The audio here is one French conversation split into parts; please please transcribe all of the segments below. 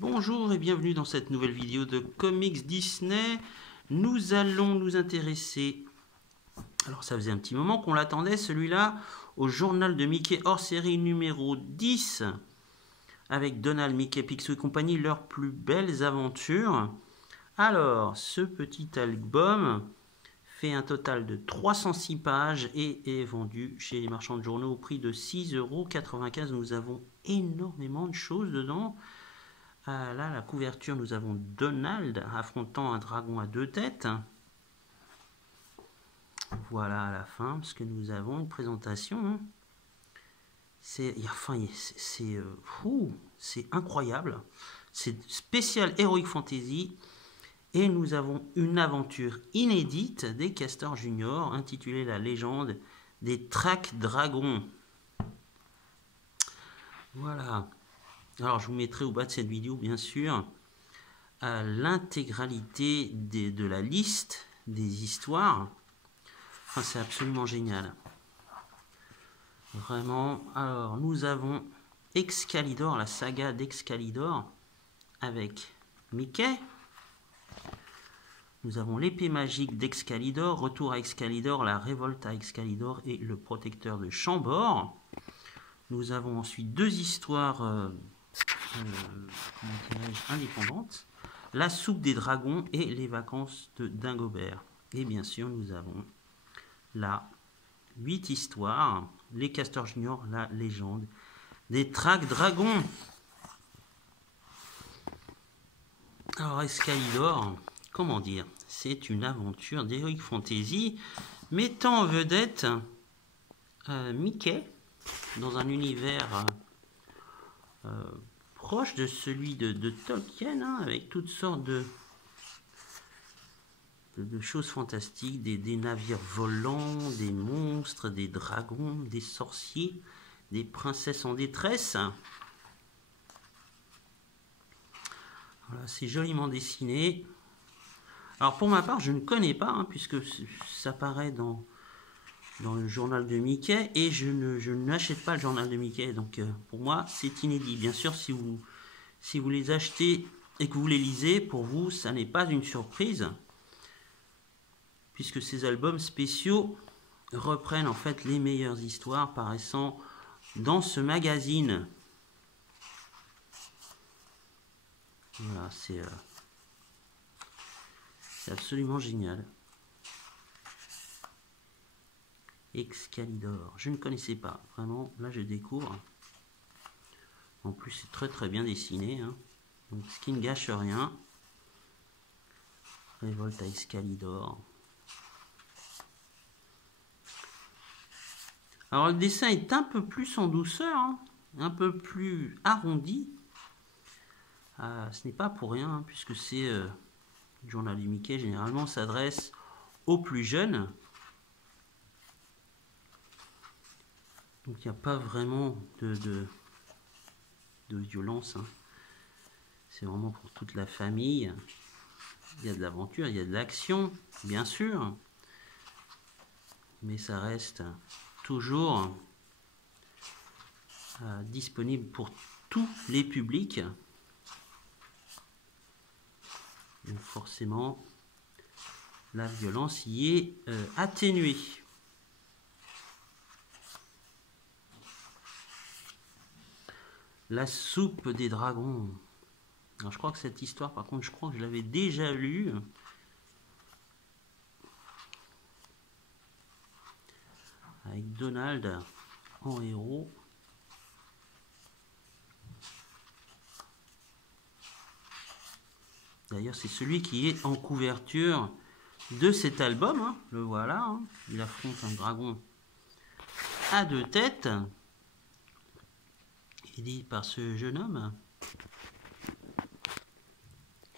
Bonjour et bienvenue dans cette nouvelle vidéo de Comics Disney. Nous allons nous intéresser, alors ça faisait un petit moment qu'on l'attendait celui-là, au journal de Mickey hors série numéro 10 avec Donald, Mickey, Picsou et compagnie, leurs plus belles aventures. Alors, ce petit album fait un total de 306 pages et est vendu chez les marchands de journaux au prix de 6,95 €. Nous avons énormément de choses dedans. Là, la couverture, nous avons Donald affrontant un dragon à deux têtes. Voilà à la fin, parce que nous avons une présentation. C'est incroyable. C'est spécial Heroic Fantasy. Et nous avons une aventure inédite des Castors Junior intitulée La légende des Track Dragons. Voilà. Alors, je vous mettrai au bas de cette vidéo, bien sûr, l'intégralité de la liste des histoires. Enfin, c'est absolument génial. Vraiment. Alors, nous avons Excalidor, la saga d'Excalidor, avec Mickey. Nous avons l'épée magique d'Excalidor, Retour à Excalidor, la révolte à Excalidor et le protecteur de Chambord. Nous avons ensuite deux histoires indépendantes, La soupe des dragons et Les vacances de Dingobert. Et bien sûr, nous avons là 8 histoires, Les Castors Junior, la légende des Track Dragons. Alors, Excalidor, comment dire, c'est une aventure d'Heroic Fantasy mettant en vedette Mickey dans un univers proche de celui de Tolkien, avec toutes sortes de choses fantastiques, des navires volants, des monstres, des dragons, des sorciers, des princesses en détresse. Voilà, c'est joliment dessiné. Alors pour ma part, je ne connais pas, puisque ça paraît dans le journal de Mickey, et je n'achète pas le journal de Mickey, donc pour moi c'est inédit. Bien sûr, si vous les achetez et que vous les lisez, pour vous ça n'est pas une surprise, puisque ces albums spéciaux reprennent en fait les meilleures histoires paraissant dans ce magazine. Voilà, c'est absolument génial. Excalidor, je ne connaissais pas, vraiment, là je découvre. En plus c'est très très bien dessiné, donc ce qui ne gâche rien. Révolte à Excalidor. Alors le dessin est un peu plus en douceur, un peu plus arrondi. Ce n'est pas pour rien, puisque c'est le journal du Mickey généralement s'adresse aux plus jeunes. Donc il n'y a pas vraiment de violence. C'est vraiment pour toute la famille. Il y a de l'aventure, il y a de l'action, bien sûr. Mais ça reste toujours disponible pour tous les publics. Donc forcément, la violence y est atténuée. La soupe des dragons. Alors, je crois que cette histoire, par contre, je crois que je l'avais déjà lue. Avec Donald en héros. D'ailleurs, c'est celui qui est en couverture de cet album. Le voilà. Il affronte un dragon à deux têtes. Dit par ce jeune homme.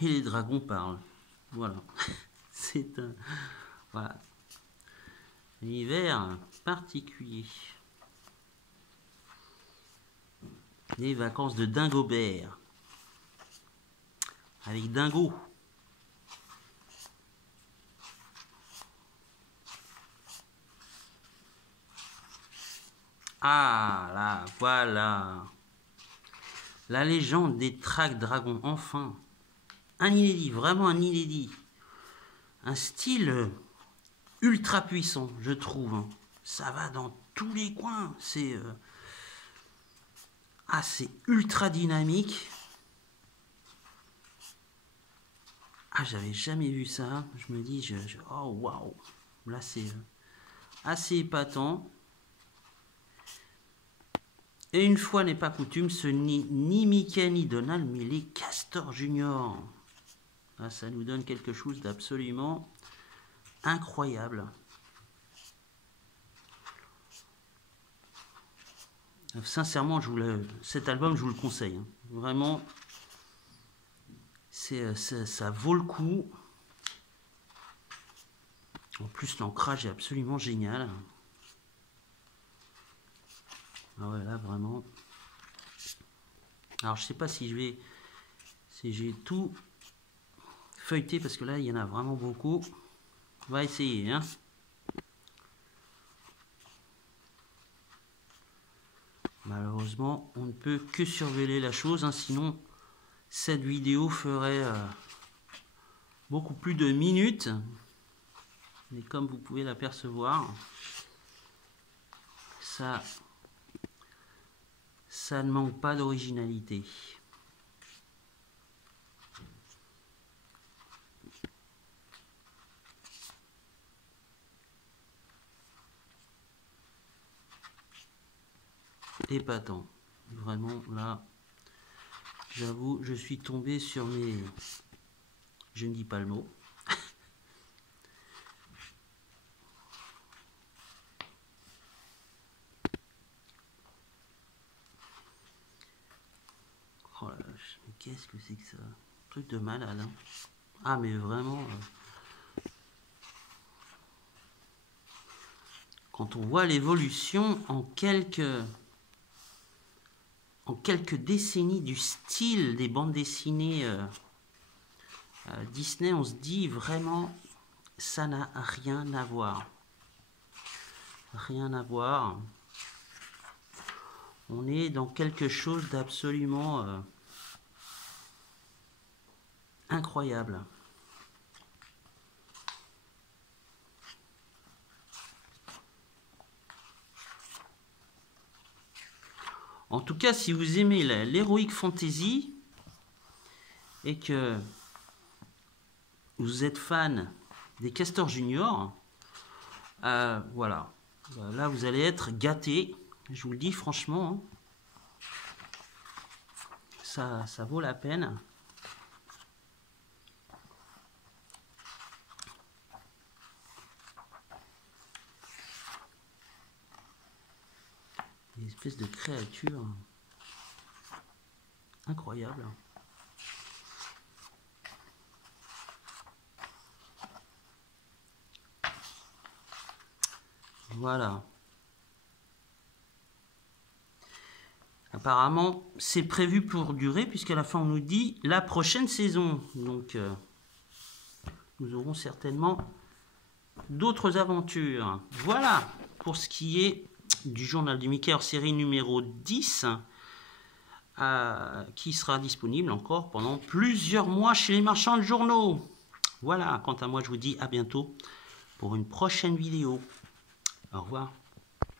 Et les dragons parlent. Voilà. C'est un univers particulier. Les vacances de Dingobert. Avec Dingo. Ah là, voilà. La légende des Track Dragons, enfin. Un inédit, vraiment un inédit. Un style ultra puissant, je trouve. Hein. Ça va dans tous les coins. C'est ultra dynamique. Ah, j'avais jamais vu ça. Je me dis, oh waouh. Là, c'est assez épatant. Et une fois n'est pas coutume, ce n'est ni Mickey ni Donald, mais les Castors Junior. Ah, ça nous donne quelque chose d'absolument incroyable. Sincèrement, cet album, je vous le conseille. Hein. Vraiment, ça vaut le coup. En plus, l'ancrage est absolument génial. Ah ouais, là, vraiment. Alors, je sais pas si j'ai tout feuilleté, parce que là, il y en a vraiment beaucoup. On va essayer, hein. Malheureusement, on ne peut que surveiller la chose, hein, sinon cette vidéo ferait beaucoup plus de minutes. Mais comme vous pouvez l'apercevoir, ça ne manque pas d'originalité. Épatant. Vraiment, là, j'avoue, je suis tombé sur mes... Je ne dis pas le mot. Oh la vache, mais qu'est-ce que c'est que ça? Truc de malade, hein. Ah, mais vraiment... Quand on voit l'évolution en quelques décennies du style des bandes dessinées Disney, on se dit vraiment, ça n'a rien à voir. Rien à voir. On est dans quelque chose d'absolument incroyable. En tout cas, si vous aimez l'Heroic Fantasy et que vous êtes fan des Castors Junior, voilà. Là, vous allez être gâtés. Je vous le dis franchement. Ça vaut la peine. Une espèce de créature incroyable. Voilà. Apparemment, c'est prévu pour durer, puisqu'à la fin, on nous dit la prochaine saison. Donc, nous aurons certainement d'autres aventures. Voilà pour ce qui est du journal du Mickey hors série numéro 10, qui sera disponible encore pendant plusieurs mois chez les marchands de journaux. Voilà, quant à moi, je vous dis à bientôt pour une prochaine vidéo. Au revoir.